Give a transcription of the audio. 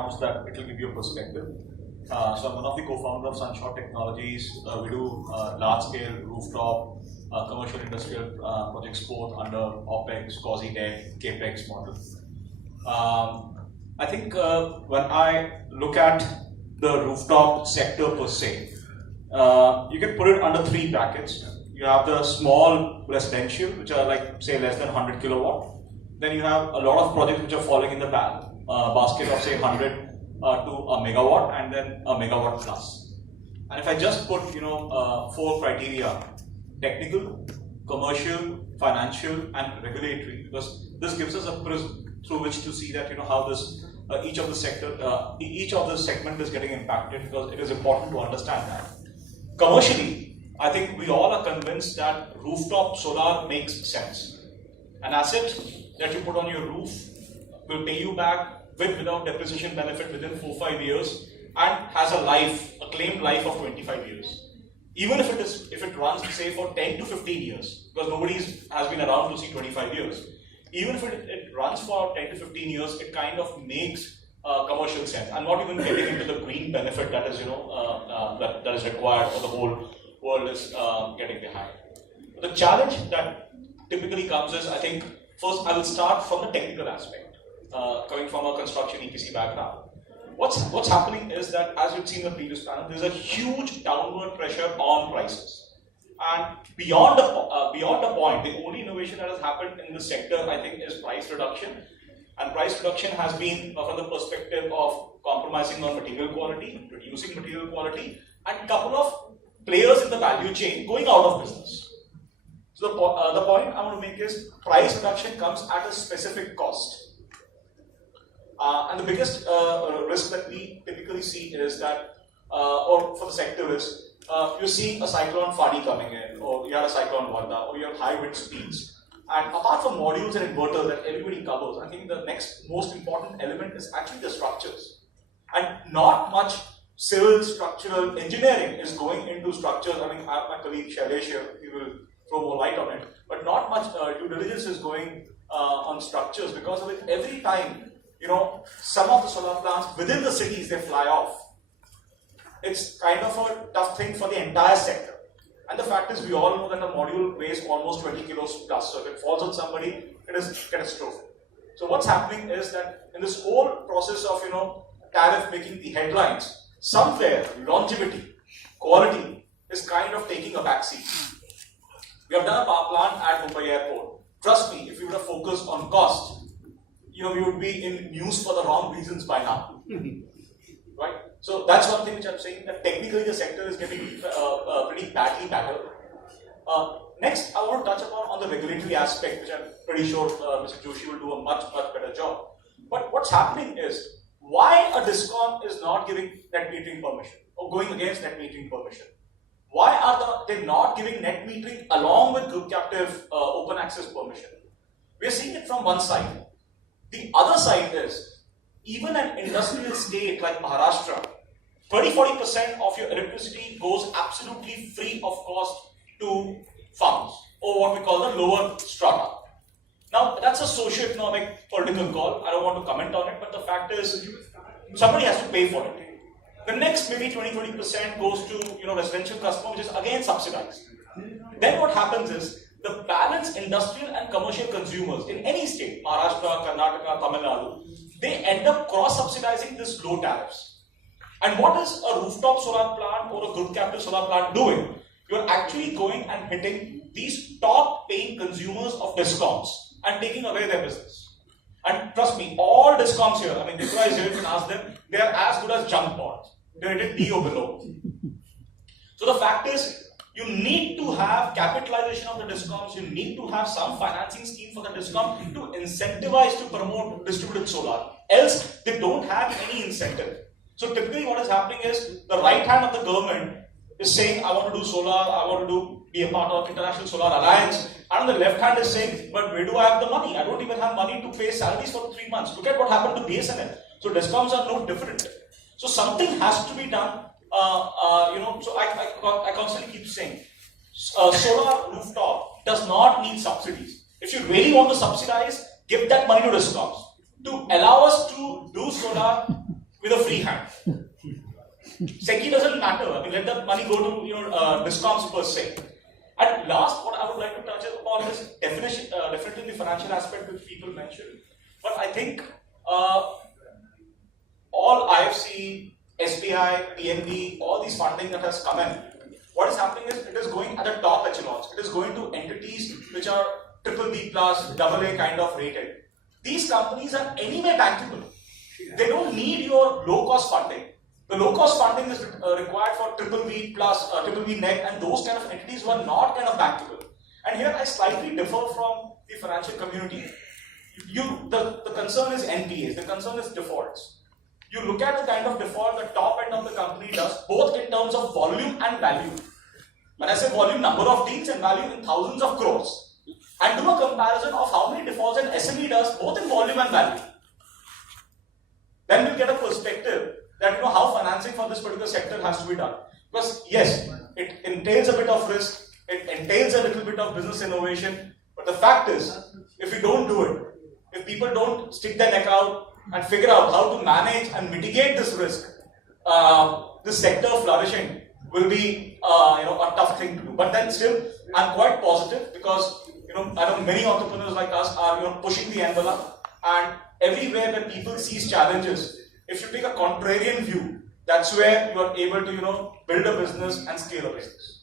announced that it will give you a perspective. So I'm one of the co-founders of Sunshot Technologies. We do large-scale rooftop, commercial industrial projects both under OPEX, quasi-tech, CAPEX model. I think when I look at the rooftop sector per se, you can put it under three brackets. You have the small residential, which are like, say, less than 100 kilowatt. Then you have a lot of projects which are falling in the basket of, say, 100 to a megawatt, and then a megawatt plus. And if I just put, four criteria: technical, commercial, financial, and regulatory, because this gives us a prism through which to see that how this each of the segment is getting impacted, because it is important to understand that. Commercially, I think we all are convinced that rooftop solar makes sense. An asset that you put on your roof will pay you back without depreciation benefit within 4-5 years, and has a claimed life of 25 years. Even if it runs, say, for 10 to 15 years, because nobody has been around to see 25 years. Even if it runs for 10 to 15 years, it kind of makes commercial sense. I'm not even getting into the green benefit that is, that is required, or the whole world is getting behind. The challenge that typically comes is, I think, first I will start from the technical aspect, coming from a construction EPC background. What's happening is that, as you've seen in the previous panel, there's a huge downward pressure on prices. And beyond the point, the only innovation that has happened in this sector, I think, is price reduction. And price reduction has been from the perspective of compromising on material quality, reducing material quality, and a couple of players in the value chain going out of business. So the point I want to make is, price reduction comes at a specific cost. And the biggest risk that we typically see is that, or for the sector is, you're seeing a cyclone Fani coming in, or you have a cyclone Vanda, or you have high wind speeds. And apart from modules and inverters that everybody covers, I think the next most important element is actually the structures. And not much civil structural engineering is going into structures. I mean, my colleague Shailesh here, he will throw more light on it. But not much due diligence is going on structures, because of it. Every time, some of the solar plants within the cities, they fly off. It's kind of a tough thing for the entire sector. And the fact is, we all know that a module weighs almost 20 kilos plus. So if it falls on somebody, it is catastrophic. So what's happening is that in this whole process of, tariff making the headlines, somewhere longevity, quality is kind of taking a backseat. We have done a power plant at Mumbai Airport. Trust me, if we would have focused on cost, we would be in news for the wrong reasons by now. Right? So that's one thing which I'm saying, that technically the sector is getting pretty badly battered. Next, I want to touch upon on the regulatory aspect, which I'm pretty sure Mr. Joshi will do a much better job. But what's happening is, why a DISCOM is not giving net metering permission, or going against net metering permission? Why are they not giving net metering along with group captive open access permission? We're seeing it from one side. The other side is, even an industrial state like Maharashtra, 30-40% of your electricity goes absolutely free of cost to farmers, or what we call the lower strata. Now, that's a socio-economic political call. I don't want to comment on it, but the fact is, somebody has to pay for it. The next maybe 20-30% goes to residential customer, which is again subsidized. Then what happens is, the balanced industrial and commercial consumers in any state, Maharashtra, Karnataka, Tamil Nadu, they end up cross-subsidizing these low tariffs. And what is a rooftop solar plant or a group captive solar plant doing? You're actually going and hitting these top-paying consumers of DISCOMs and taking away their business. And trust me, all DISCOMs here, Dipra is here, you can ask them, they are as good as junk bonds. They're rated D or below. So the fact is, you need to have capitalization of the DISCOMs, you need to have some financing scheme for the DISCOM to incentivize to promote distributed solar. Else, they don't have any incentive. So typically what is happening is, the right hand of the government is saying, I want to do solar, I want to be a part of International Solar Alliance. And the left hand is saying, but where do I have the money? I don't even have money to pay salaries for 3 months. Look at what happened to BSNL. So DISCOMs are no different. So something has to be done. So I constantly keep saying, solar rooftop does not need subsidies. If you really want to subsidize, give that money to DISCOMs to allow us to do solar with a free hand. SECI doesn't matter. I mean, let the money go to discoms per se. And last, what I would like to touch upon is definition, definitely the financial aspect which people mentioned. But I think all IFC, SBI, PNB, all these funding that has come in, what is happening is it is going at the top echelons. It is going to entities which are BBB plus, AA kind of rated. These companies are anyway bankable. They don't need your low-cost funding. The low-cost funding is required for BBB plus, BBB net, and those kind of entities were not kind of bankable. And here I slightly differ from the financial community. The concern is NPAs, the concern is defaults. You look at the kind of default the top end of the company does, both in terms of volume and value. When I say volume, number of deals, and value in thousands of crores. And do a comparison of how many defaults an SME does, both in volume and value. Then we'll get a perspective that how financing for this particular sector has to be done. Because yes, it entails a bit of risk, it entails a little bit of business innovation, but the fact is, if we don't do it, if people don't stick their neck out and figure out how to manage and mitigate this risk, this sector flourishing will be a tough thing to do. But then still, I'm quite positive because I know many entrepreneurs like us are pushing the envelope, and everywhere that people see challenges, if you take a contrarian view, that's where you are able to build a business and scale a business.